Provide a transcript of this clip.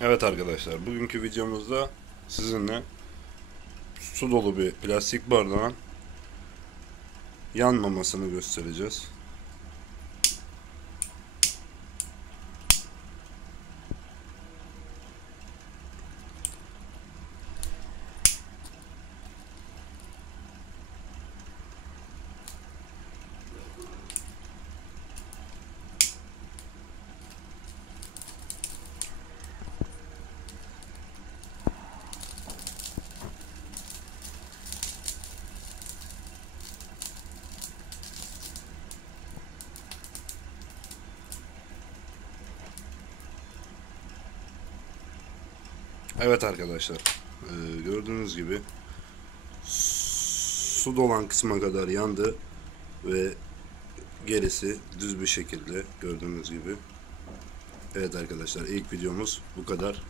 Evet arkadaşlar, bugünkü videomuzda sizinle su dolu bir plastik bardağın yanmamasını göstereceğiz. Evet arkadaşlar, eee, gördüğünüz gibi su dolan kısma kadar yandı ve gerisi düz bir şekilde gördüğünüz gibi. Evet arkadaşlar ilk videomuz bu kadar.